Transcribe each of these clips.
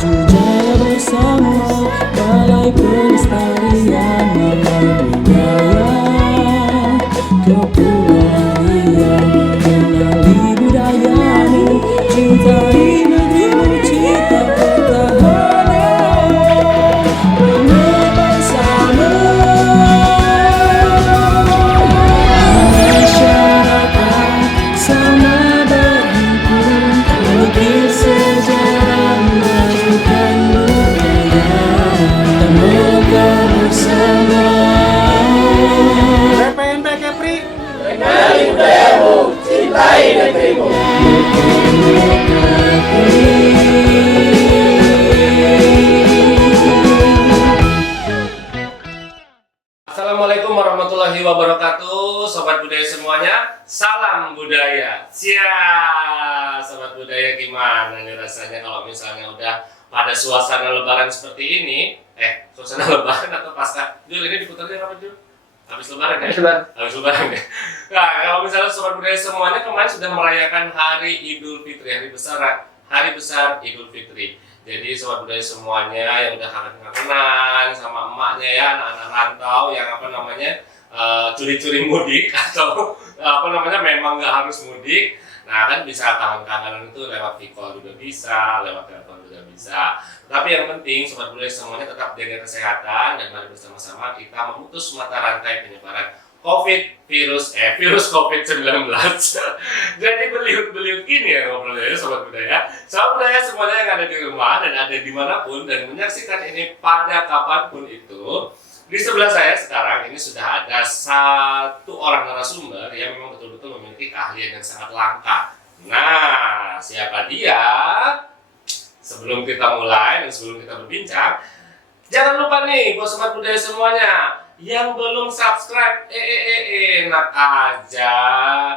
maju jaya bersama Balai Pelestarian Marga Budaya Kepulauan Riau. Kenali budayamu, cintai negerimu, cita pertahanan bersama masyarakat sama berhimpun melukis sejarah memajukan budaya semoga bersama. BPNB Kepri, Kenali budayamu, cintai negerimu. Assalamualaikum warahmatullahi wabarakatuh, sobat budaya semuanya. Salam budaya. Sobat budaya, gimana nih rasanya kalau misalnya udah pada suasana lebaran seperti ini? Suasana lebaran atau pasca? Jul, ini diputarnya apa, Jul? Habis lebaran ya? Habis lebaran ya? Nah, kalau misalnya sobat budaya semuanya kemarin sudah merayakan Hari Idul Fitri, Hari besar Idul Fitri. Jadi sobat budaya semuanya yang udah kangen-kangenan sama emaknya ya, anak-anak rantau yang curi-curi mudik atau memang nggak harus mudik. Nah kan bisa kangen-kangenan itu lewat call juga bisa, lewat telepon juga bisa. Tapi yang penting sobat budaya semuanya tetap jaga kesehatan dan mari bersama-sama kita memutus mata rantai penyebaran virus COVID-19. Jadi beliut-beliut gini ya ngobrolnya sobat budaya. Sobat budaya semuanya yang ada di rumah dan ada dimanapun dan menyaksikan ini pada kapanpun itu. Di sebelah saya sekarang ini sudah ada satu orang narasumber yang memang betul-betul memiliki keahlian yang sangat langka. Nah, siapa dia? Sebelum kita mulai dan sebelum kita berbincang, jangan lupa nih buat sobat budaya semuanya yang belum subscribe, enak aja.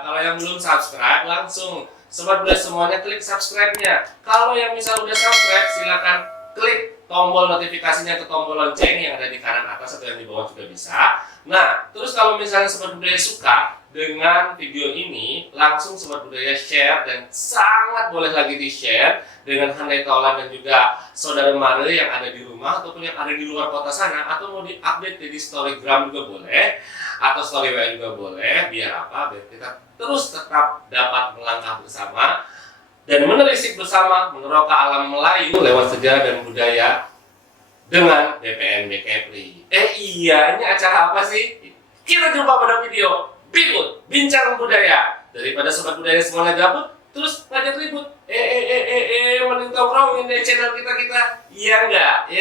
Kalau yang belum subscribe, langsung sobat budaya semuanya klik subscribe-nya. Kalau yang misal udah subscribe, silakan klik tombol notifikasinya ke tombol lonceng yang ada di kanan atas atau yang di bawah juga bisa. Nah, terus kalau misalnya sobat budaya suka dengan video ini, langsung sobat budaya share dan sangat boleh lagi di-share dengan handai taulan dan juga saudara mare yang ada di rumah ataupun yang ada di luar kota sana, atau mau di-update di storygram juga boleh atau story WA juga boleh. Biar apa? Biar kita terus tetap dapat melangkah bersama dan menelisik bersama meneroka alam Melayu lewat sejarah dan budaya dengan BPNB Kepri. Iya, ini acara apa sih? Kita jumpa pada video Bilut, Bincang Budaya. Daripada sobat budaya semuanya gabut, terus ngajak ribut. Mending tongkrongin deh channel kita. Iya enggak.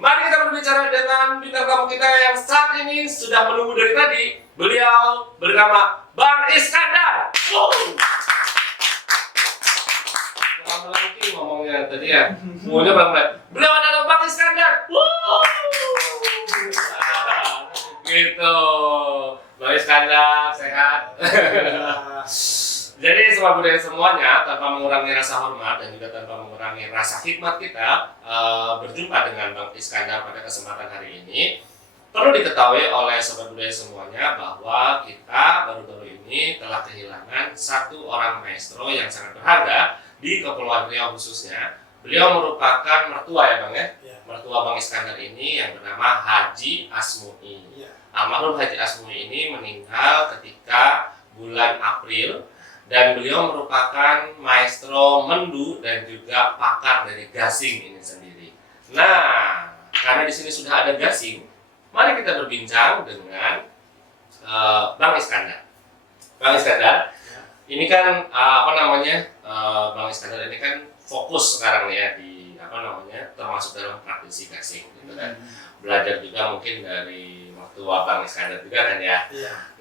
Mari kita berbicara dengan bintang tamu kita yang saat ini sudah menunggu dari tadi. Beliau bernama Bang Iskandar. Lama lagi ngomongnya tadi ya. Semuanya bang. Beliau adalah Bang Iskandar. Gitu. Bang Iskandar sehat. Jadi sobat budaya semuanya, tanpa mengurangi rasa hormat dan juga tanpa mengurangi rasa khidmat kita berjumpa dengan Bang Iskandar pada kesempatan hari ini. Perlu diketahui oleh sobat budaya semuanya bahwa kita baru-baru ini telah kehilangan satu orang maestro yang sangat berharga di Kepulauan Riau khususnya. Beliau merupakan mertua ya Bang ya? Mertua Bang Iskandar ini yang bernama Haji Asmui. Almarhum Haji Asmui ini meninggal ketika bulan April dan beliau merupakan maestro mendu dan juga pakar dari gasing ini sendiri. Nah, karena di sini sudah ada gasing, mari kita berbincang dengan Bang Iskandar. Bang Iskandar, ini kan Bang Iskandar ini kan fokus sekarang ya di termasuk dalam praktisi gasing gitu kan. Belajar juga mungkin dari mertua Bang Iskandar juga kan ya.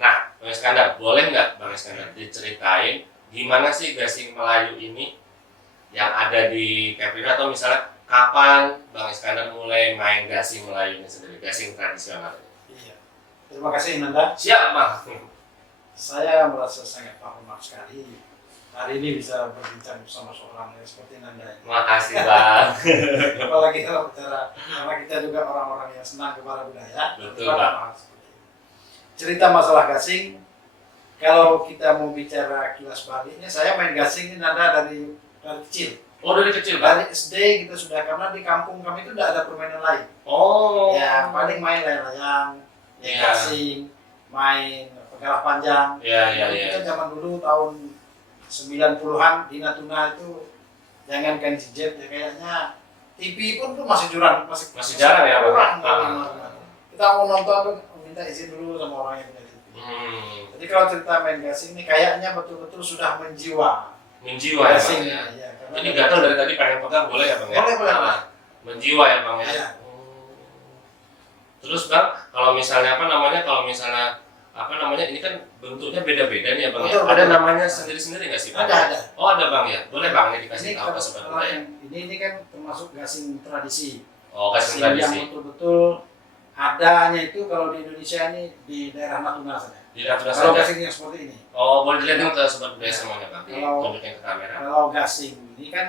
Nah, Bang Iskandar, boleh nggak Bang Iskandar diceritain gimana sih gasing Melayu ini yang ada di Kepri, atau misalnya kapan Bang Iskandar mulai main gasing Melayu ini sendiri, gasing tradisional ini? Iya. Terima kasih Nanda. Siap Bang. Saya merasa sangat hormat sekali hari ini bisa berbincang bersama seorang yang seperti Nanda. Makasih Bang. Apalagi kalau bicara, karena kita juga orang-orang yang senang kepada budaya. Betul Bang. Cerita masalah gasing, kalau kita mau bicara kilas baliknya, saya main gasing ini Nanda dari kecil. Oh, dari kecil, Bang? Dari SD kita sudah, karena di kampung kami itu tidak ada permainan lain. Oh. Ya, paling main layang-layang, Iya. gasing, main pegalak panjang. Iya. Kita zaman dulu tahun 90-an di Natuna itu jangankan gadget ya, kayaknya TV pun tuh masih Masih jarang ya, Bang? kurang. Kita mau nonton tuh minta izin dulu sama orang yang punya TV. Jadi kalau cerita main gasing ini kayaknya betul-betul sudah menjiwa. Menjiwa ya, Bang, Gasing, ya. ya, karena Ini gatal dari tadi pengen pegang, boleh ya, Bang? Ya? Boleh. Nah, menjiwa ya, Bang, ya. Iya. Terus, Bang, kalau misalnya ini kan bentuknya beda-beda nih ya, Bang. Betul, Ya? Ada betul. namanya sendiri-sendiri nggak sih, Bang? Ada. Oh, ada, Bang, ya. Boleh, Bang, ini dikasih Ini tahu ke sobat kalau budaya. yang ini kan termasuk gasing tradisi. Oh, kasih Gasing yang tradisi. betul-betul adanya itu kalau di Indonesia ini di daerah Natuna saja. Di Natuna Kalau saja. gasing yang seperti ini. Oh, boleh dilihatin ke sobat budaya semuanya, Bang. Kalau- Tunjukin ke kamera. Kalau gasing ini kan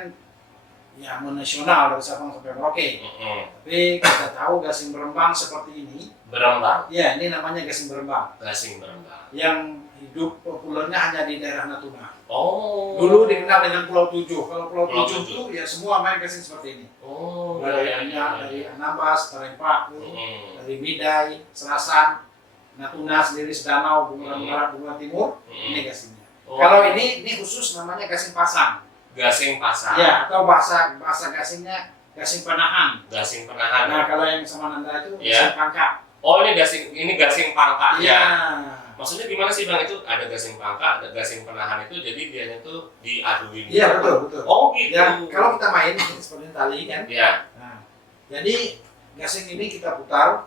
ya menasional dari Sabang sampai Merauke. Tapi kita tahu gasing berembang seperti ini. Berembang, Ya, ini namanya gasing berembang. gasing berembang. Yang hidup populernya hanya di daerah Natuna. Oh. Dulu dikenal dengan Pulau Tujuh. Kalau Pulau Pulau Tujuh Tujuh. itu ya semua main gasing seperti ini. Oh. Dari iya, Anyak, iya. dari Anambas, Tarempa, Mm-mm. dari Midai, Serasan, Natuna sendiri, Sedanau, Bunguran Hmm. Barat, Bunguran Timur, Mm-mm. ini gasingnya. Oh. Kalau ini khusus namanya gasing pasang. gasing pasang. Ya, atau bahasa gasingnya gasing penahan. Gasing penahan. Nah, kalau yang sama Nanda itu Ya. gasing pangkak. Oh, ini gasing pangkak Iya. ya. Maksudnya gimana sih, Bang? Itu ada gasing pangkak, ada gasing penahan itu, jadi dianya tuh diaduin. Iya, betul. Oh, gitu. Ya, kalau kita main seperti tali kan. Iya. Nah, jadi gasing ini kita putar.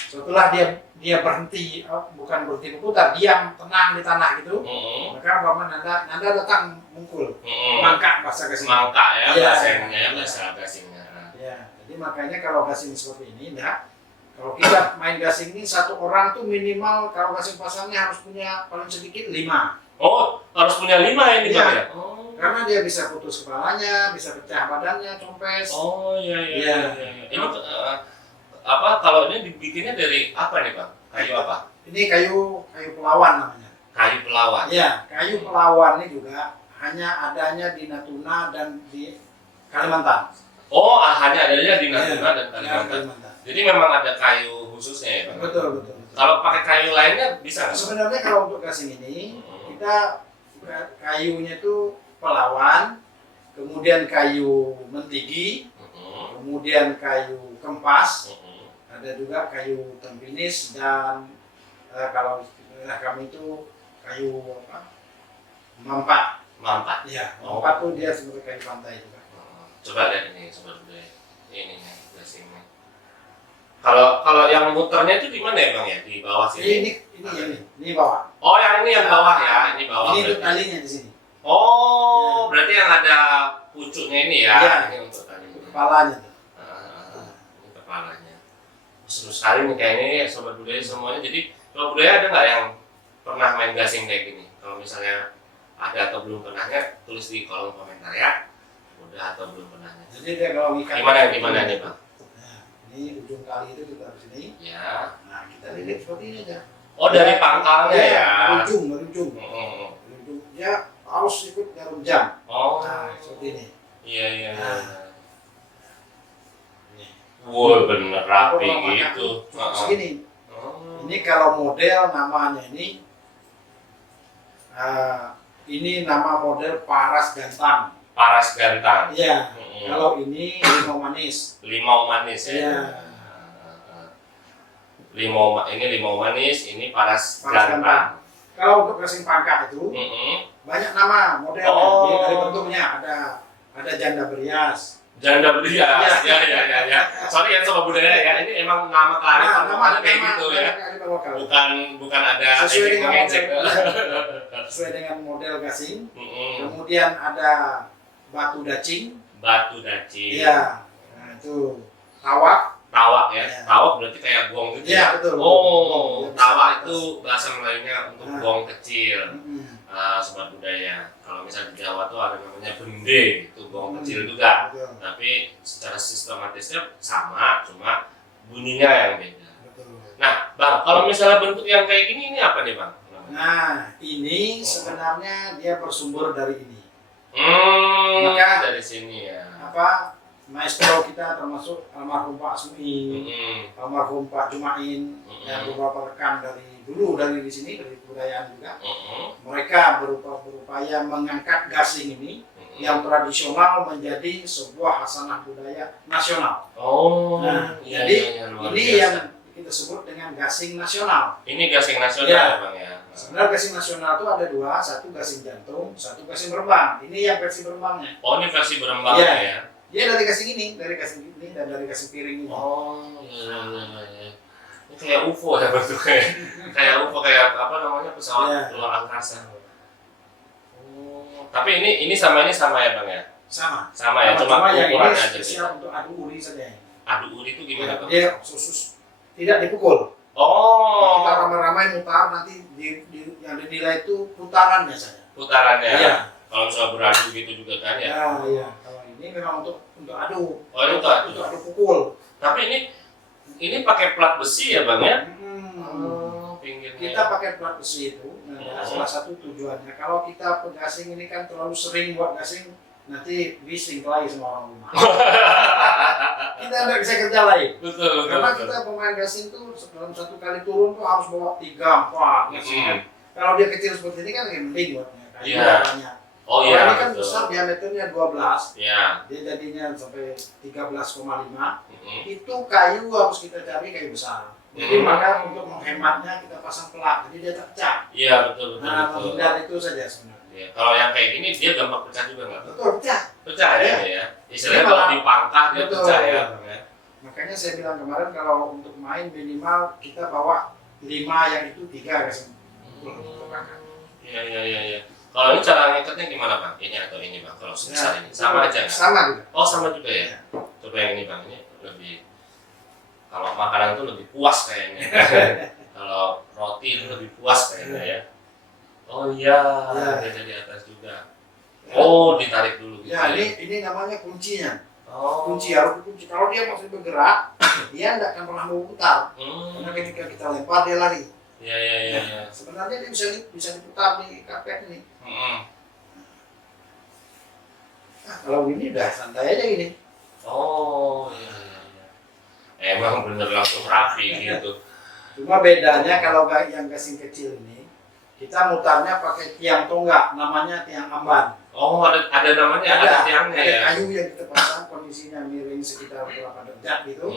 Setelah dia berhenti, bukan berhenti berputar, diam tenang di tanah gitu. Mm-mm. Maka umpama Nanda datang mungkul, Mm-mm. mangkak bahasa gasing. Mangkak ya, Iya. bahasanya ya, Iya. bahasa gasingnya. Ya, jadi makanya kalau gasing seperti ini, kalau kita main gasing ini satu orang tuh minimal kalau gasing pasangnya harus punya paling sedikit 5. Oh, harus punya 5 ya ini, Iya. Bang ya? Oh. Karena dia bisa putus kepalanya, bisa pecah badannya, compes. Oh, iya. Iya. Ini apa kalau ini dibikinnya dari apa nih, Bang? Kayu apa? Ini kayu pelawan namanya. Kayu pelawan. Ya, kayu pelawan ini juga hanya adanya di Natuna dan di Kalimantan. Oh, hanya adanya di Natuna Iya, dan Kalimantan. Kalimantan. Jadi memang ada kayu khususnya ya, Bang? Betul. Kalau pakai kayu lainnya bisa nggak, Bang? Sebenarnya kalau untuk gasing ini Hmm. kita kayunya itu pelawan, kemudian kayu mentigi, Mm-mm. kemudian kayu kempas, Mm-mm. ada juga kayu tempinis dan kalau istilah kami itu kayu apa? Mampat. Mantap. Iya, Oh. mampat tuh dia seperti kayu pantai juga. Coba lihat ini, sobat budaya. Ini nih, gasingnya. Kalau yang muternya itu di mana ya, Bang ya? Di bawah sini. Ini bawah. Oh, yang ini yang bawah ya. Ini bawah. Ini untuk berarti. talinya di sini, Oh, berarti yang ada pucuknya ini ya. Iya. Ini untuk talinya. kepalanya tuh. Ini kepalanya. Seru sekali nih kayaknya ya, sobat budaya semuanya. Jadi, sobat budaya ada nggak yang pernah main gasing kayak gini? Kalau misalnya ada atau belum pernahnya, tulis di kolom komentar ya. Udah atau belum pernahnya. Jadi dia kalau ikan Gimana nih, Bang? Nah, ini ujung tali itu kita taruh sini. Ya. Nah, kita lilit seperti ini aja. Oh, dari pangkalnya Iya, ya. Ujung. Mm-mm. Ujung. Dia harus ikut jarum jam. Oh. Nah, seperti ini. Iya. Nah. Ini. Wah, bener rapi Kalau pakai gitu. aku, segini. Oh. Ini kalau model namanya ini nama model paras gantang. Paras gantang. Iya. Mm-mm. Kalau ini limau manis. Limau manis ya. Iya. Ini limau manis, ini paras Paras gantang. Kalau untuk gasing pangkak itu Mm-mm. banyak nama model. Oh. Jadi dari bentuknya ada janda berias. Janda berias. Iya. Ya. Sorry ya sobat budaya ya. Ini emang nama kearifan lokal kayak gitu ya. kearifan lokal. Bukan ada Sesuai ejek dengan mengejek. Sesuai dengan model gasing. Mm-mm. Kemudian ada batu dacing. Batu dacing. Iya. Nah, itu tawak. Tawak ya. Iya. Tawak berarti kayak gong gitu. Iya, betul. Oh, Dia bisa tawak atas. itu bahasa Melayunya untuk Nah. gong kecil. Mm-mm. Sobat budaya. Kalau misalnya di Jawa tuh ada namanya bende, itu gong Hmm. kecil juga. Betul. Tapi secara sistematisnya sama, cuma bunyinya yang beda. Betul. Nah, Bang, kalau misalnya bentuk yang kayak gini, ini apa nih, Bang? Nah, ini sebenarnya dia bersumber dari ini. Dari di sini ya. apa maestro kita termasuk almarhum Pak Asmi, almarhum Pak Jumain, dan beberapa rekan dari dulu dari di sini dari kebudayaan juga. Mereka berupaya mengangkat gasing ini yang tradisional menjadi sebuah hasanah budaya nasional. Oh, Nah, iya, jadi iya, luar ini biasa. yang kita sebut dengan gasing nasional. Ini gasing nasional Ya. ya Bang ya. Sebenarnya gasing nasional itu ada dua, satu gasing jantung, satu gasing berembang. Ini yang versi berembangnya. Oh, ini versi berembang Iya. ya. Dia dari gasing ini, dan dari gasing piring ini. Oh, iya, iya, iya. Ini kayak UFO ya bentuknya. Kayak UFO, kayak apa namanya, pesawat Iya. luar angkasa. Oh, tapi ini sama ya Bang ya? Sama. Sama ya, cuma yang ini ukurannya aja spesial beda. untuk adu uri saja. Adu uri itu gimana Bang? Dia khusus tidak dipukul. Oh, Kita ramai-ramai mutar, nanti yang dinilai itu putarannya saja. putarannya. Iya. Kalau misalnya beradu gitu juga kan ya. Ya, iya. Kalau ini memang untuk adu. Oh, ini untuk adu. Untuk adu pukul. Tapi ini pakai plat besi ya Bang ya? Pinggirnya. Kita pakai plat besi itu. Nah, salah satu tujuannya. Kalau kita pegasing ini kan terlalu sering buat gasing, nanti bising lagi sama orang rumah. Kita nggak bisa kerja lain. Betul. Karena kita pemain gasing tuh dalam satu kali turun tuh harus bawa 3, 4 gasing kan. Kalau dia kecil seperti ini kan yang penting buatnya. Kayu Iya. banyak. Oh Kalau iya. ini kan betul. besar diameternya 12. Iya. Dia jadinya sampai 13,5. Itu kayu harus kita cari kayu besar. Jadi maka untuk menghematnya kita pasang pelak. Jadi dia tak pecah. Iya betul. Nah, menghindar itu saja sebenarnya. Ya, kalau yang kayak gini dia gampang pecah juga nggak? Betul, pecah. Pecah ya, Iya. ya. Istilahnya Iya, kalau Pak. dipangkah dia Betul. pecah ya, Bang ya. Makanya saya bilang kemarin kalau untuk main minimal kita bawa 5 yang itu 3 gasing. Iya. Kalau ini cara ngikatnya gimana Bang? Ini atau ini Bang? Kalau sebesar ini sama aja nggak? Sama juga. Oh sama juga ya. Coba yang ini Bang, ini lebih. Kalau makanan tuh lebih puas kayaknya. Kalau roti itu lebih puas kayaknya ya. Oh iya, Ya. dia dari atas juga. Oh ditarik dulu gitu. Ya, ini namanya kuncinya. Oh. Kunci harus kunci. Kalau dia masih bergerak, dia tidak akan pernah mau putar. Karena ketika kita lempar dia lari. Iya. Sebenarnya dia bisa diputar di karpet ini. Nah, kalau ini udah santai aja gini. Oh iya. Emang bener langsung rapi gitu. Cuma bedanya kalau yang gasing kecil ini, kita mutarnya pakai tiang tonggak, namanya tiang amban. Oh ada namanya, ada tiangnya ada ya. kayu yang kita pasang kondisinya miring sekitar berapa derajat gitu.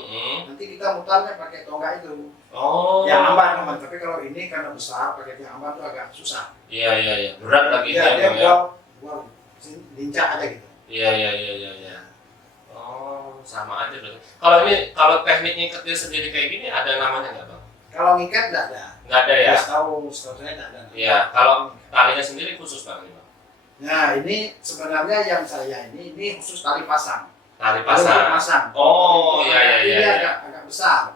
Nanti kita mutarnya pakai tonggak itu. Oh. Tiang amban teman. Tapi kalau ini karena besar pakai tiang amban itu agak susah. Iya. Berat lagi Iya, dia Bang, ya. buat lincah aja gitu. Iya. Oh, sama aja berarti. Kalau teknik ngikatnya sendiri kayak gini ada namanya nggak Bang? Kalau ngikat nggak ada. Nggak ada ya? Setahu saya nggak ada. Iya. Kalau talinya sendiri khusus Bang ini Bang? Nah ini sebenarnya yang saya ini khusus tali pasang. Tali Tali pasang. Oh, iya. Dia agak besar.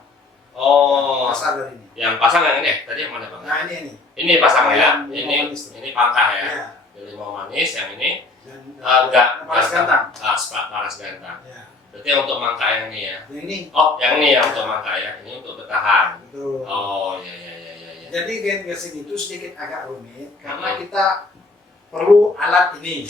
Oh. Besar dari ini. Yang pasang yang ini? Tadi yang mana Bang? Nah ini. Ini pasang ya. Yang Ini manis. ini pangkah ya. Ya. Jadi mau manis yang ini Dan paras gantang. paras gantang. Ya. Berarti yang untuk mangka yang ini ya. Yang ini. Oh, yang ini yang untuk mangka ya. Ini untuk bertahan. Betul. Oh, iya. Jadi gen gasing itu sedikit agak rumit karena kita perlu alat ini.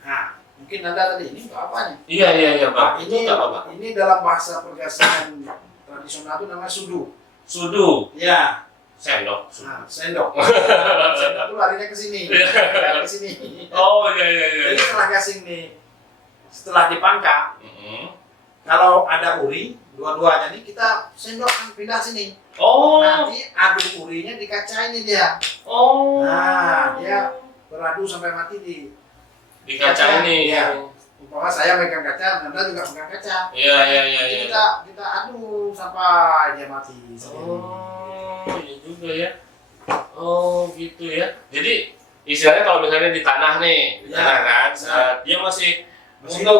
Nah, mungkin Anda tadi ini apa nih? Iya Bang. Nah, Itu nggak apa-apa. ini dalam bahasa pergasingan tradisional itu namanya sudu. Sudu, Ya, sendok. nah, sendok. Sendok itu larinya ke sini, ke sini. Oh iya. Jadi setelah gasing nih, setelah dipangkak, kalau ada uri, dua-duanya nih kita sendok pindah sini. Oh. Nanti adu urinya di kaca ini dia. Oh. Nah, dia beradu sampai mati di kaca ini. Ya. Umpama saya megang kaca, Anda juga megang kaca. Iya. Jadi kita adu sampai dia mati. Oh, iya juga ya. Oh, gitu ya. Jadi istilahnya kalau misalnya di tanah nih, di Ya. tanah kan, dia masih hidup,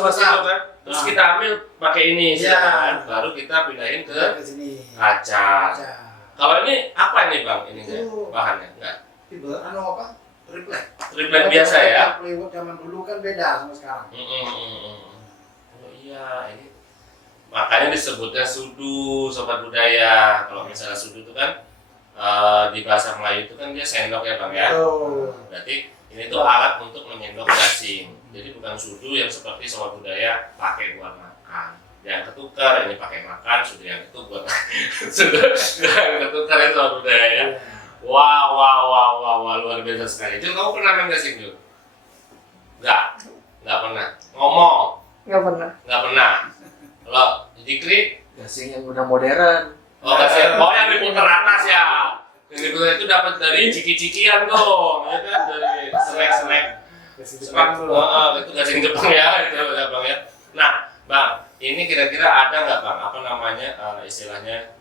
masih hidup kan. Terus Nah. kita ambil pakai ini, Ya. kan? Baru kita pindahin ke ke sini. kaca. Kaca. Kalau ini apa nih Bang? Ini Itu- bahannya? Enggak. Tipe apa? Triplek. Triplek biasa ya. Plywood zaman dulu kan beda sama sekarang. Oh iya, ini makanya disebutnya sudu, sobat budaya. Kalau misalnya sudu itu kan di bahasa Melayu itu kan dia sendok ya Bang ya. Betul. Berarti Ini tuh alat untuk menyendok gasing. Jadi bukan sudu yang seperti Sobat Budaya pakai buat makan. Yang ketukar ini pakai makan, sudu yang itu buat sudu yang ketukar ya Sobat Budaya ya. Wah, luar biasa sekali. Jul, kamu pernah main gasing, Jul? Nggak pernah. Ngomong? Nggak pernah. Kalau Jikri? Gasing yang udah modern. Oh, gasing. Oh, yang diputar atas ya. Yang diputar itu dapat dari ciki-cikian tuh, ya kan? Dari selek-selek. Jepang dulu. Itu gasing Jepang ya, itu ya Bang ya. Nah, Bang, ini kira-kira ada nggak Bang, apa namanya, istilahnya,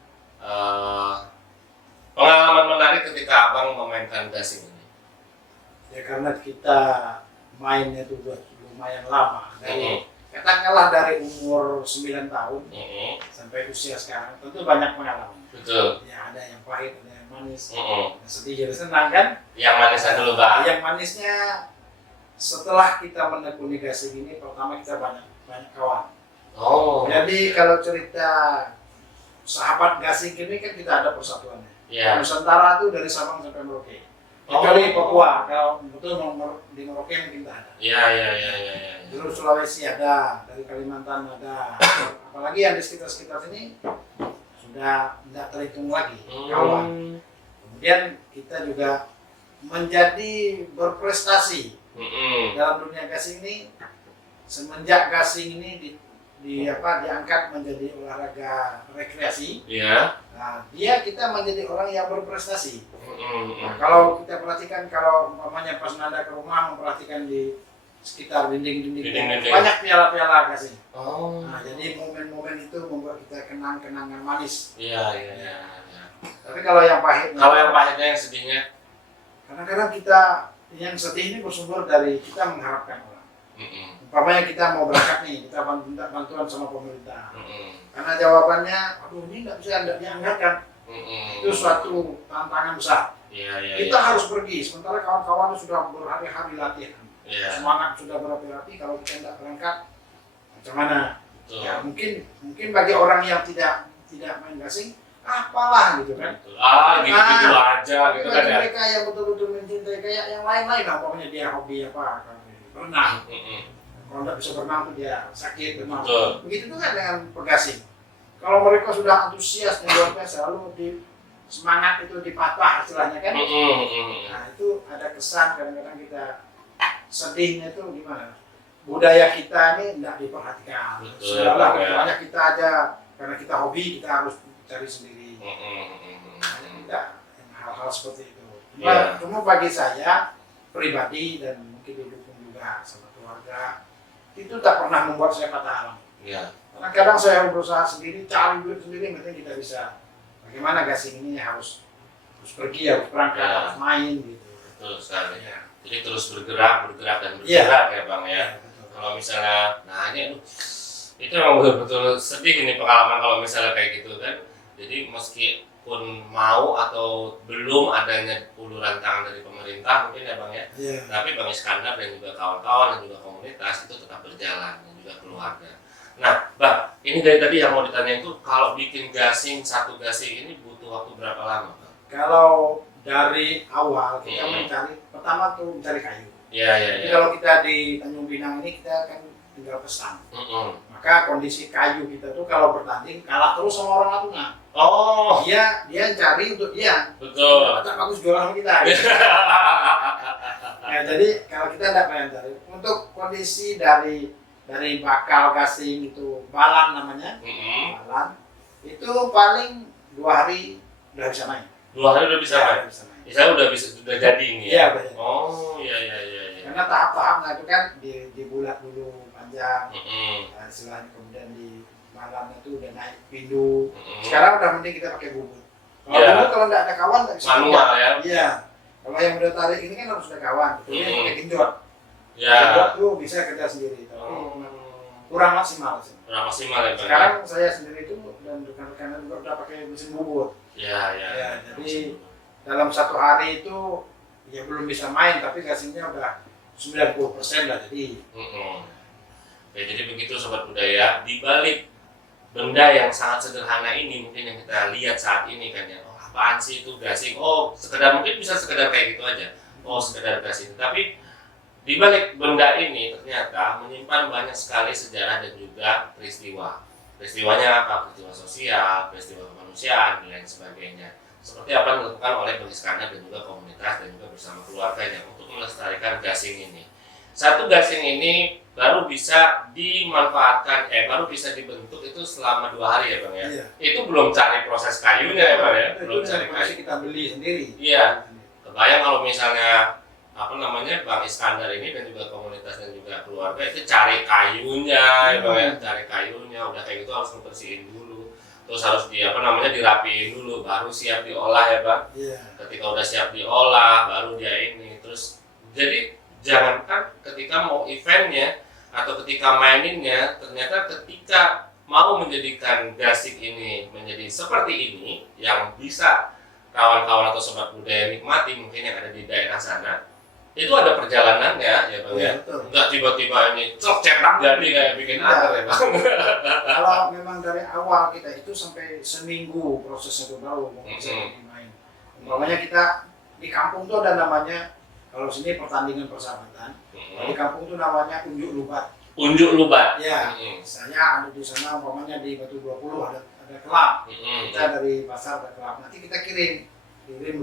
pengalaman menarik ketika Abang memainkan gasing ini? Ya karena kita mainnya itu buat lumayan lama. Katakanlah dari umur 9 tahun sampai usia sekarang, tentu banyak pengalaman. Betul. Ya ada yang pahit, ada yang manis, Mm-mm. yang sedih jadi senang kan. Yang manisnya dulu Bang. Yang manisnya setelah kita menekuni gasing ini, pertama kita banyak kawan. Oh. Jadi kalau cerita sahabat gasing ini kan kita ada persatuannya. Ya. Nusantara itu dari Sabang sampai Merauke. Oh. Kecuali Papua, kalau betul di Merauke mungkin tidak ada. Iya. Dulu Sulawesi ada, dari Kalimantan ada, apalagi yang di sekitar sini sudah tidak terhitung lagi kawan. Kemudian kita juga menjadi berprestasi dalam dunia gasing ini semenjak gasing ini diangkat menjadi olahraga rekreasi. Iya. Nah, kita menjadi orang yang berprestasi. Nah, kalau kita perhatikan, kalau umpamanya pas Nanda ke rumah memperhatikan di sekitar dinding-dinding banyak piala-piala gasing. Oh. Nah, jadi momen-momen itu membuat kita kenang-kenangan manis. Iya. Tapi kalau yang pahitnya, yang sedihnya, kadang-kadang kita yang sedih ini bersumber dari kita mengharapkan orang. Umpamanya kita mau berangkat nih, kita minta bantuan sama pemerintah. Karena jawabannya, aduh ini nggak bisa dianggarkan. Itu suatu tantangan besar. Kita harus pergi, sementara kawan-kawan sudah berhari-hari latihan. Semangat sudah berapi-api, kalau kita tidak berangkat, macam mana? Ya mungkin bagi orang yang tidak main gasing, apalah gitu kan? Gitu aja gitu kan ya. Mereka yang betul-betul mencintai kayak yang lain-lain, pokoknya dia hobi apa? Berenang. Kalau tidak bisa berenang tuh dia sakit demam. Begitu juga dengan pegasing. Kalau mereka sudah antusias dan luar biasa, lalu semangat itu dipatah istilahnya kan? Nah itu ada kesan kadang-kadang kita sedihnya itu gimana? Budaya kita ini tidak diperhatikan. Sudahlah banyak kita aja karena kita hobi kita harus cari sendiri. Tidak hal-hal seperti itu. Cuma bagi saya pribadi dan mungkin didukung juga sama keluarga, itu tak pernah membuat saya patah arang. Karena kadang saya berusaha sendiri, cari duit sendiri, penting kita bisa. Bagaimana gasing ini harus pergi, harus berangkat, harus main gitu. Betul sekali. Jadi terus bergerak dan bergerak ya Bang ya. Kalau misalnya, nah ini itu memang betul-betul sedih ini pengalaman kalau misalnya kayak gitu kan. Jadi meskipun mau atau belum adanya uluran tangan dari pemerintah mungkin ya Bang ya. Tapi Bang Iskandar dan juga kawan-kawan dan juga komunitas itu tetap berjalan dan juga keluarga. Nah Bang, ini dari tadi yang mau ditanya itu kalau bikin gasing, satu gasing ini butuh waktu berapa lama Bang? Kalau dari awal kita pertama tuh mencari kayu. Jadi kalau kita di Tanjung Pinang ini kita kan tinggal pesan. Maka kondisi kayu kita tuh kalau bertanding kalah terus sama orang Natuna. Oh. Dia cari untuk dia. Betul. Tak bagus jualan sama kita. Gitu. Nah, jadi kalau kita tidak cari untuk kondisi dari bakal gasing itu balan namanya. Balan itu paling 2 hari udah bisa main. 2 hari udah bisa main. Saya udah jadi ini ya. Iya. Oh, iya. Karena tahap-tahapnya itu kan dibulat dulu panjang, istilahnya kemudian di malam itu udah naik pindu. Sekarang udah mending kita pakai bubut. Kalau nggak ada kawan nggak bisa. Manual ya. Iya. Kalau yang udah tarik ini kan harus ada kawan. Kemudian pakai genjot. Ya. Genjot tuh bisa kerja sendiri, tapi kurang maksimal sih. Kurang maksimal ya. Sekarang saya sendiri itu dan rekan-rekan juga udah pakai mesin bubut. Ya. Jadi dalam 1 hari itu ya belum bisa main tapi gasingnya udah 90% lah jadi. Ya, jadi begitu Sobat Budaya, di balik benda yang sangat sederhana ini mungkin yang kita lihat saat ini kan ya, oh apaan sih itu gasing, oh mungkin bisa sekedar kayak gitu aja. Oh, sekedar gasing. Tapi di balik benda ini ternyata menyimpan banyak sekali sejarah dan juga peristiwa. Peristiwanya apa? Peristiwa sosial, peristiwa kemanusiaan, dan lain sebagainya. Seperti apa yang dilakukan oleh Bang Iskandar dan juga komunitas dan juga bersama keluarganya untuk melestarikan gasing ini. Satu gasing ini baru bisa dimanfaatkan, baru bisa dibentuk itu selama 2 hari ya Bang ya. Iya. Itu belum cari proses kayunya ya Bang ya, belum cari Itu kayu. kita beli sendiri. Iya. Kebayang kalau misalnya Bang Iskandar ini dan juga komunitas dan juga keluarga itu cari kayunya, ya Bang ya, cari kayunya, udah kayak gitu harus membersihin dulu, terus harus dirapiin dulu, baru siap diolah ya Bang. Iya. Ketika udah siap diolah, baru dia ini, terus jadi jangankan ketika mau eventnya atau ketika maininnya, ternyata ketika mau menjadikan gasing ini menjadi seperti ini yang bisa kawan-kawan atau sobat budaya nikmati mungkin yang ada di daerah sana, itu ada perjalanannya ya Bang ya. Enggak tiba-tiba ini cetak jadi kayak bikin agar ya Bang. Kalau memang dari awal kita itu sampai seminggu prosesnya itu baru mau bisa dimain. Umpamanya kita di kampung tuh ada namanya, kalau sini pertandingan persahabatan, di kampung tuh namanya unjuk lubat. Unjuk lubat. Ya, misalnya ada di sana umpamanya di Batu 20 ada kelab. Kita dari pasar ada kelab. Nanti kita kirim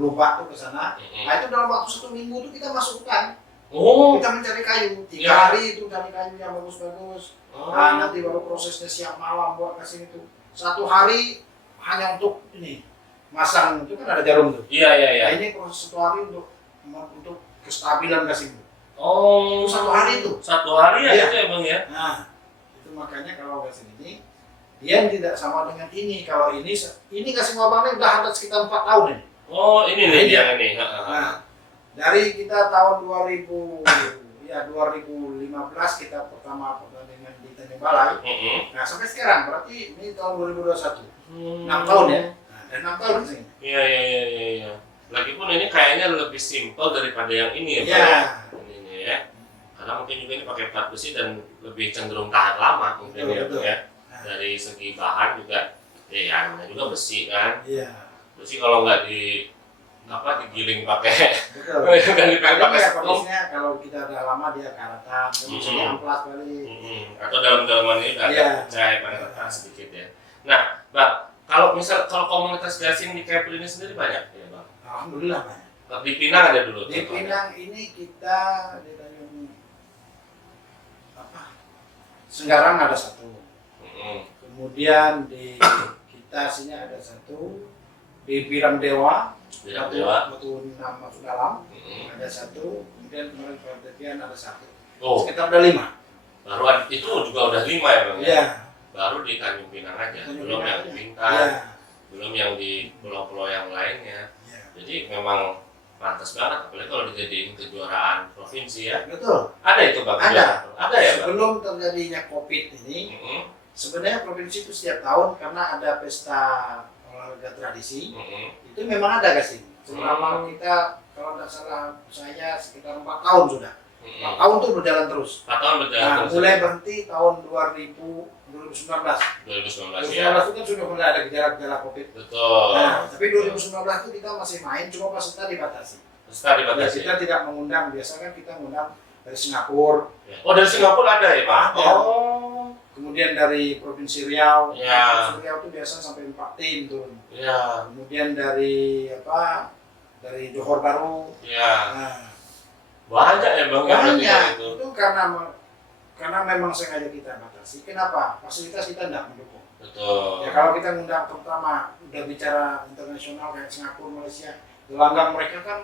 lubat tuh ke sana. Nah itu dalam waktu 1 minggu tuh kita masukkan. Oh. Kita mencari kayu. 3 Ya. hari itu cari kayu yang bagus-bagus. Nah nanti baru prosesnya siang malam buat kasih itu. 1 hari hanya untuk ini masang, itu kan ada jarum tuh. Iya. Nah, ini proses 1 hari untuk kestabilan gasing. Oh. Itu 1 hari itu. 1 hari ya Iya. itu ya Bang ya. Nah, itu makanya kalau gasing ini dia tidak sama dengan ini. Kalau ini gasing wabangnya udah ada sekitar 4 tahun ini. Oh, ini nih Nah, yang ini. Nah, dari kita tahun 2015 kita pertama pertandingan di Tanjung Balai. Nah, sampai sekarang berarti ini tahun 2021. 6 tahun ya. Nah, dan 6 tahun sih. Iya. Lagipun ini kayaknya lebih simpel daripada yang ini ya Bang. Iya. Ini ya. Karena mungkin juga ini pakai plat besi dan lebih cenderung tahan lama mungkin ya Bang ya. Dari segi bahan juga ya namanya juga besi kan. Iya. Besi kalau nggak digiling pakai Betul. kan dipakai pakai Ya, strom. kondisinya kalau kita udah lama dia karatan, bisa diamplas kali. Atau dalam-dalaman ini udah Iya. agak cair pada retak sedikit ya. Nah, Bang, kalau komunitas gasing di Kepri ini sendiri banyak ya Bang. Alhamdulillah banyak. Di Pinang ada dulu. Di Pinang ini kita di Tanjung Senggarang ada 1. Kemudian di kita sini ada 1. Di Biram Dewa, Batu 6 masuk dalam, ada 1. Kemudian kemarin Pertepian ada 1. Oh, Sekitar ada 5. baru itu juga udah 5 ya Bang. Iya. Baru di Tanjung Pinang aja, Tanjung belum Pinang yang di aja. Bintan, Iya. belum yang di pulau-pulau yang lainnya. Iya. Jadi memang pantas banget, apalagi kalau dijadiin kejuaraan provinsi ya. Betul. Ada itu Bang? Ada. Ada ya Bang? Sebelum terjadinya COVID ini, sebenarnya provinsi itu setiap tahun karena ada pesta olahraga tradisi, itu memang ada gasing. Selama kita kalau tidak salah saya sekitar 4 tahun sudah. 4 tahun itu berjalan terus. 4 tahun berjalan Nah, terus. mulai berhenti tahun 2019. 2019 2019 ya. itu kan sudah mulai ada gejala-gejala COVID. Betul. Nah, tapi 2019 itu kita masih main, cuma peserta dibatasi. Peserta Ya, dibatasi. kita tidak mengundang, biasanya kan kita mengundang dari Singapura. Oh, dari Singapura ada ya Pak? Ada. Oh. Kemudian dari Provinsi Riau. Ya. Provinsi Riau itu biasa sampai 4 tim turun. Ya. Kemudian dari dari Johor Baru. Ya. Nah, Banyak ya Bang ya berarti banyak itu. itu karena memang sengaja kita batasi. Kenapa? Fasilitas kita tidak mendukung. Betul. Ya kalau kita ngundang pertama udah bicara internasional kayak Singapura, Malaysia, gelanggang mereka kan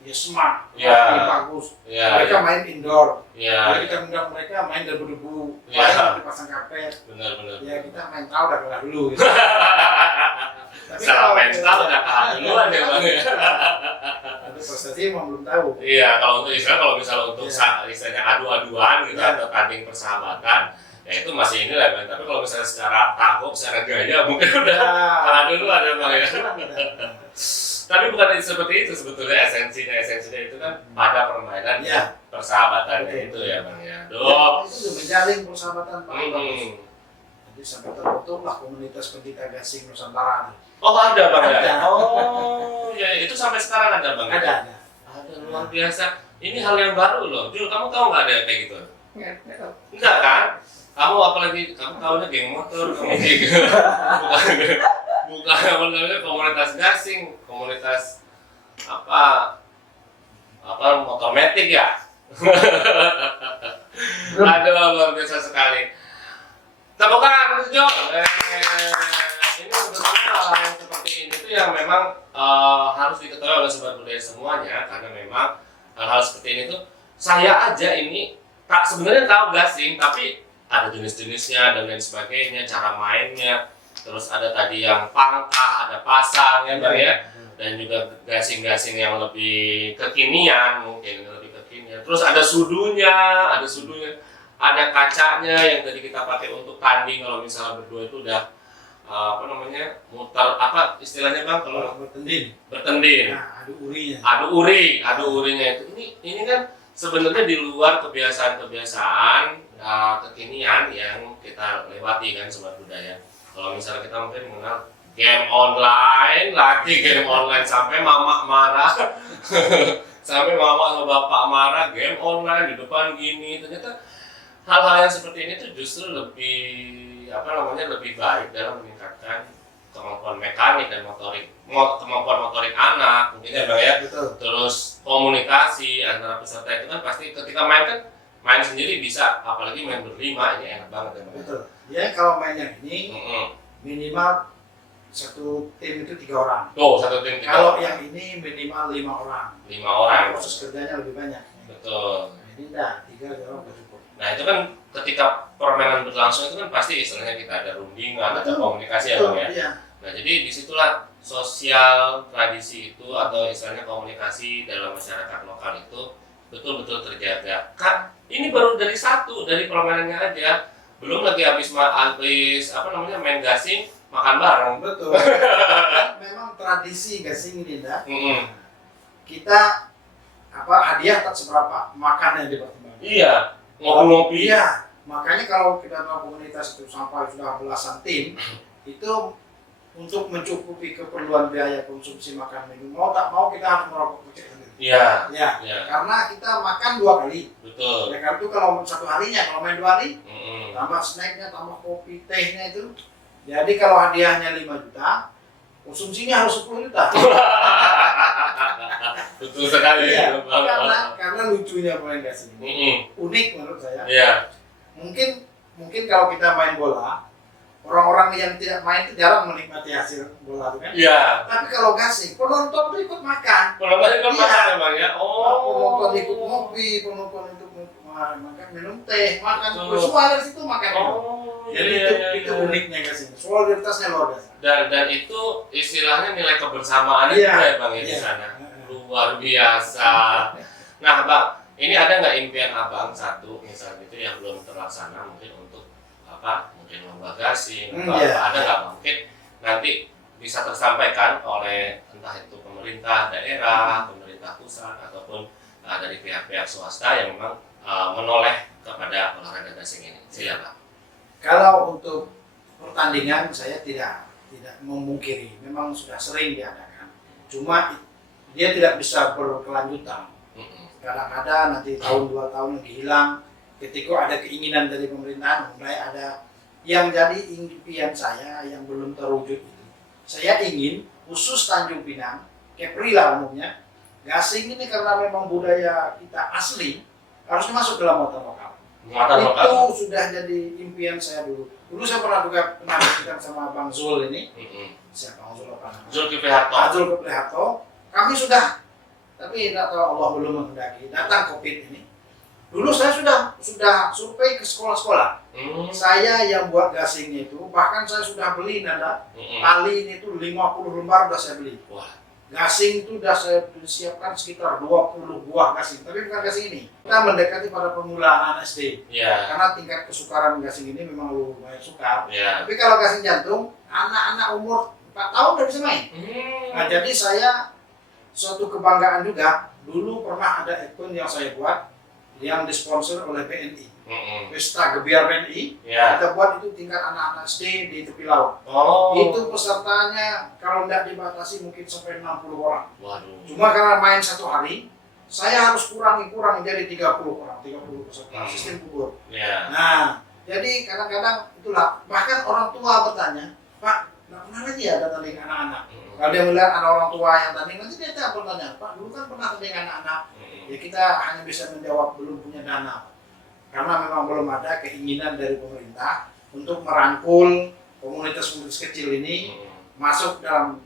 ya smart, Ya. bagus. Ya. Mereka main indoor. Kalau Ya. kita ngundang mereka main debu-debu, Ya. main dipasang karpet. Benar-benar. Ya kita mental udah kalah dulu. Gitu. Tapi Secara kalau- mental udah kalah duluan ya Bang ya. Ada prestasi emang belum tahu. Iya, kalau untuk istilah kalau misalnya untuk Iya. istilahnya adu-aduan gitu Iya. atau tanding persahabatan, ya itu masih ini lah Bang. Tapi kalau misalnya secara takut, secara gaya mungkin udah kalah duluan ya Bang ya. Tapi bukan seperti itu sebetulnya esensinya itu kan pada permainan Iya. persahabatannya Betul. itu ya Bang ya. Ya, Duh. itu udah menjalin persahabatan paling bagus. Hmm. Jadi sampai terbentuklah komunitas pencinta gasing Nusantara. Oh ada Bang ya? Ada. Oh ya itu sampai sekarang ada Bang? Ada. ada luar biasa. Ini hal yang baru loh. Jul, kamu tahu nggak ada kayak gitu? Nggak tahu. Enggak kan? Kamu apalagi kamu tahunya geng motor, kamu bukan apa namanya komunitas gasing, komunitas apa motor metik ya. Aduh, luar biasa sekali. Tepuk tangan untuk Jo. Ini sebetulnya hal yang seperti ini tuh yang memang harus diketahui oleh sobat budaya semuanya, karena memang hal-hal seperti ini tuh saya aja ini tak sebenarnya tahu gasing, tapi ada jenis-jenisnya dan lain sebagainya, cara mainnya, terus ada tadi yang pangkah, ada pasang ya Bang ya, dan juga gasing-gasing yang lebih kekinian mungkin lebih kekinian. Terus ada sudunya, ada kacanya yang tadi kita pakai untuk tanding kalau misalnya berdua itu udah apa namanya muter apa istilahnya Bang kalau bertendin. Nah, adu urinya itu. Ini kan sebenarnya di luar kebiasaan kekinian yang kita lewati kan sobat budaya. Kalau misalnya kita mungkin mengenal game online sampai mama marah sampai mama sama bapak marah game online di depan gini. Ternyata hal-hal yang seperti ini tuh justru lebih lebih baik dalam meningkatkan kemampuan mekanik dan kemampuan motorik anak mungkin ya Bang ya. Betul. Terus komunikasi antara peserta itu kan pasti ketika main sendiri bisa, apalagi main berlima ini enak banget ya Bang. Betul. Ya kalau mainnya ini minimal satu tim itu 3 orang. Satu tim 3 Kalau orang. yang ini minimal 5 orang. 5 orang. Proses kerjanya lebih banyak. Betul. Nah, ini enggak, 3 orang cukup. Nah itu kan ketika permainan berlangsung itu kan pasti istilahnya kita ada rundingan, ada komunikasi ya Bang ya. Iya. Nah jadi disitulah sosial tradisi itu atau istilahnya komunikasi dalam masyarakat lokal itu betul-betul terjaga. Kan ini baru dari permainannya aja, belum lagi habis main gasing makan bareng. Betul. Kan memang tradisi gasing ini dah. Kita hadiah tak seberapa makan yang dipertimbangkan. Iya. Ngopi-ngopi. Iya, makanya kalau kita tahu komunitas itu sampai sudah belasan tim, itu untuk mencukupi keperluan biaya konsumsi makan minum, mau tak mau kita harus merokok kecil sendiri. Iya. Ya, karena kita makan 2 kali. Betul. Ya, karena itu kalau satu harinya, kalau main 2 hari, tambah snacknya, tambah kopi, tehnya itu. Jadi kalau hadiahnya 5 juta, konsumsinya harus 10 juta. Betul sekali. Iya, karena lucunya main gasing ini unik menurut saya. Iya. Mungkin kalau kita main bola, orang-orang yang tidak main itu jarang menikmati hasil bola itu kan. Iya. Tapi kalau gasing, penonton tuh ikut makan. Penonton ikut makan memang ya. Penonton ikut ngopi, penonton ikut makan minum teh, makan semua dari situ makan. Jadi itu uniknya gasing. Solidaritasnya luar biasa. Dan itu istilahnya nilai kebersamaan juga ya Bang ya di sana. Luar biasa. Nah Bang, ini ada nggak impian Abang satu misalnya itu yang belum terlaksana mungkin untuk mungkin lomba gasing ada nggak Bang? Mungkin nanti bisa tersampaikan oleh entah itu pemerintah daerah, pemerintah pusat ataupun dari pihak-pihak swasta yang memang menoleh kepada olahraga gasing ini. Silakan. Kalau untuk pertandingan saya tidak memungkiri, memang sudah sering diadakan. Cuma dia tidak bisa berkelanjutan. Kadang-kadang nanti tahun 2 tahun lagi hilang. Ketika ada keinginan dari pemerintahan, mulai ada yang jadi impian saya yang belum terwujud itu. Saya ingin khusus Tanjung Pinang, Kepri lah umumnya, gasing ini karena memang budaya kita asli harusnya masuk dalam motor lokal. Itu sudah jadi impian saya dulu. Dulu saya pernah diskusikan sama Bang Zul ini. Siapa Bang Zul apa namanya? Zul Kipriharto. Kami sudah, tapi tidak tahu Allah belum menghendaki. Datang COVID ini. Dulu saya sudah survei ke sekolah-sekolah. Saya yang buat gasingnya itu, bahkan saya sudah beli tali ini tuh 50 lembar sudah saya beli. Gasing itu sudah saya siapkan sekitar 20 buah gasing, tapi bukan gasing ini. Kita mendekati pada permulaan SD. Karena tingkat kesukaran gasing ini memang lumayan sukar. Tapi kalau gasing jantung, anak-anak umur 4 tahun udah bisa main. Nah, jadi saya suatu kebanggaan juga, dulu pernah ada event yang saya buat yang disponsor oleh PNI. Pesta Gebiar PNI, kita buat itu tingkat anak-anak SD di tepi laut. Itu pesertanya kalau tidak dibatasi mungkin sampai 60 orang. Cuma karena main 1 hari, saya harus kurangi jadi 30 orang, 30 peserta, sistem kubur. Ya. Nah, jadi kadang-kadang itulah, bahkan orang tua bertanya, Pak, nggak pernah lagi ada tanding anak-anak. Kalau dia melihat ada orang tua yang tanding, nanti dia tak bertanya, Pak, dulu kan pernah tanding anak-anak. Ya kita hanya bisa menjawab belum punya dana, karena memang belum ada keinginan dari pemerintah untuk merangkul komunitas-komunitas kecil ini masuk dalam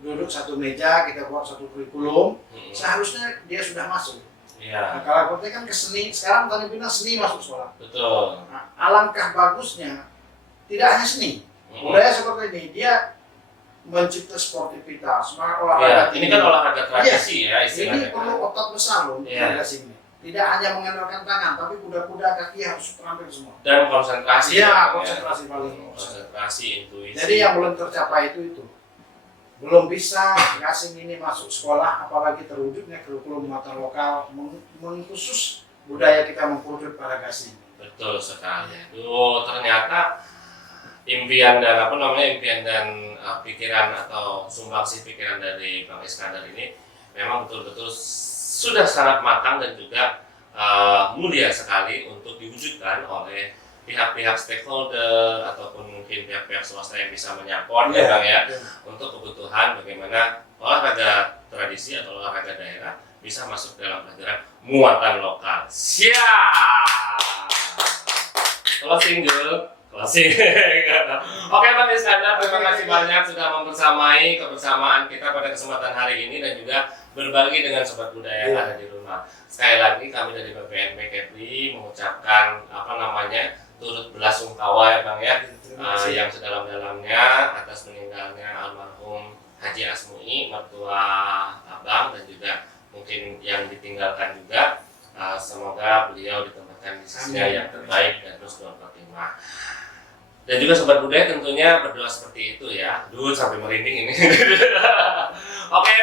duduk satu meja, kita buat satu kurikulum. Seharusnya dia sudah masuk. Iya. Nah, kalau seperti kan ke seni, sekarang Tanjung Pinang seni masuk sekolah. Betul. Nah, alangkah bagusnya tidak hanya seni, budaya seperti ini dia mencipta sportivitas, semangat olahraga. Ini kan olahraga tradisi ya Ini istilahnya. perlu otot besar loh Iya. pada sini. Tidak hanya mengandalkan tangan, tapi kuda-kuda kaki harus terampil semua. Dan konsentrasi. Iya, konsentrasi paling. Konsentrasi, intuisi. Jadi yang belum tercapai itu. Belum bisa gasing ini masuk sekolah, apalagi terwujudnya kurikulum muatan lokal mengkhusus budaya kita mengkerucut pada gasing. Betul sekali. Ternyata impian dan impian dan pikiran atau sumbangsi pikiran dari Bang Iskandar ini memang betul-betul sudah sangat matang dan juga mulia sekali untuk diwujudkan oleh pihak-pihak stakeholder ataupun mungkin pihak-pihak swasta yang bisa menyaport ya Bang ya, untuk kebutuhan bagaimana olahraga tradisi atau olahraga daerah bisa masuk dalam pelajaran muatan lokal. Siap. Closing dulu. Closing. Oke Bang Iskandar, terima kasih banyak sudah membersamai kebersamaan kita pada kesempatan hari ini dan juga berbagi dengan sobat budaya yang ada di rumah. Sekali lagi kami dari BPNB Kepri mengucapkan turut belasungkawa ya Bang ya, yang sedalam-dalamnya atas meninggalnya almarhum Haji Asmui, mertua Abang, dan juga mungkin yang ditinggalkan juga. Semoga beliau ditempatkan di sisi yang terbaik dan terus berkhidmat. Dan juga sobat budaya tentunya berdoa seperti itu ya. Duh, sampai merinding ini. Oke,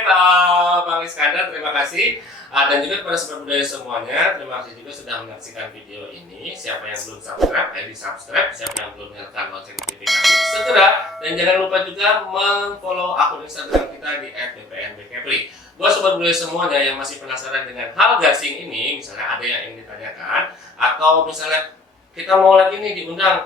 Bang Iskandar, terima kasih. Dan juga kepada sobat budaya semuanya, terima kasih juga sudah menyaksikan video ini. Siapa yang belum subscribe, ayo di subscribe. Siapa yang belum nyalakan lonceng notifikasi, segera. Dan jangan lupa juga meng-follow akun Instagram kita di @bpnbkepri. Buat sobat budaya semuanya yang masih penasaran dengan hal gasing ini, misalnya ada yang ingin ditanyakan, atau misalnya kita mau lagi nih diundang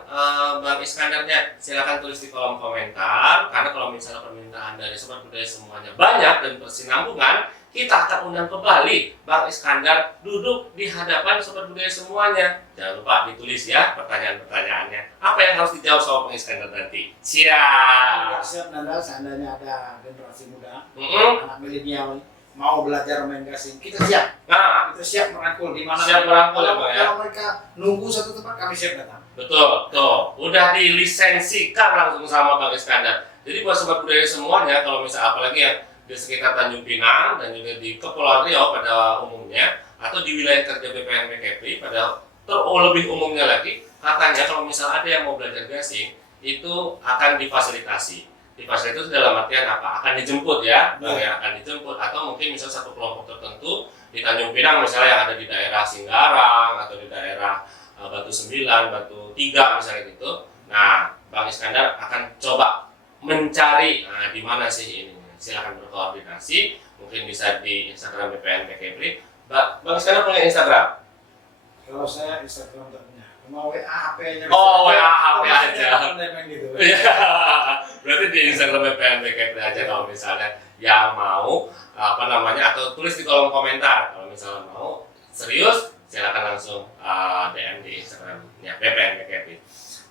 Bang Iskandarnya, silakan tulis di kolom komentar. Karena kalau misalnya permintaan dari sobat budaya semuanya banyak dan bersinambungan, kita akan undang kembali Bang Iskandar duduk di hadapan sobat budaya semuanya. Jangan lupa ditulis ya pertanyaan-pertanyaannya. Apa yang harus dijawab sama Bang Iskandar nanti? Siap. Siap Nanda, seandainya ada generasi muda, anak milenial mau belajar main gasing, kita siap. Nah, Kita siap merangkul di mana. siap merangkul ya Bang ya. Kalau mereka nunggu satu tempat, kami siap datang. Betul, tuh. Udah dilisensikan langsung sama Bang Iskandar. Jadi buat sobat budaya semuanya, kalau misalnya apalagi yang di sekitar Tanjung Pinang dan juga di Kepulauan Riau pada umumnya, atau di wilayah kerja BPNB Kepri pada lebih umumnya lagi, katanya kalau misalnya ada yang mau belajar gasing, itu akan difasilitasi. Difasilitasi dalam artian apa? Akan dijemput ya, Bang ya, akan dijemput. Atau mungkin misalnya satu kelompok tertentu di Tanjung Pinang misalnya yang ada di daerah Singgarang atau di daerah Batu 9, Batu 3 misalnya gitu. Nah, Bang Iskandar akan coba mencari di mana sih ini. Silakan berkoordinasi, mungkin bisa di Instagram BPNB Kepri. Bang Iskandar punya Instagram? Kalau saya Instagram tak punya, mau WA HP-nya. Oh, WA HP aja. Gitu. Iya. Berarti di Instagram BPNB Kepri aja kalau misalnya yang mau atau tulis di kolom komentar. Kalau misalnya mau serius, silakan langsung DM di Instagramnya BPNB Kepri.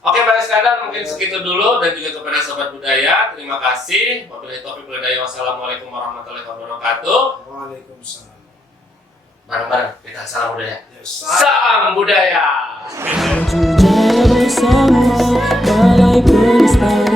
Oke Bang Iskandar, mungkin segitu dulu, dan juga kepada sobat budaya, terima kasih. Wabillahi taufiq wal hidayah. Wassalamualaikum warahmatullahi wabarakatuh. Waalaikumsalam. Bareng-bareng kita salam budaya. Salam. Salam budaya. Maju jaya bersama, balai pelestari.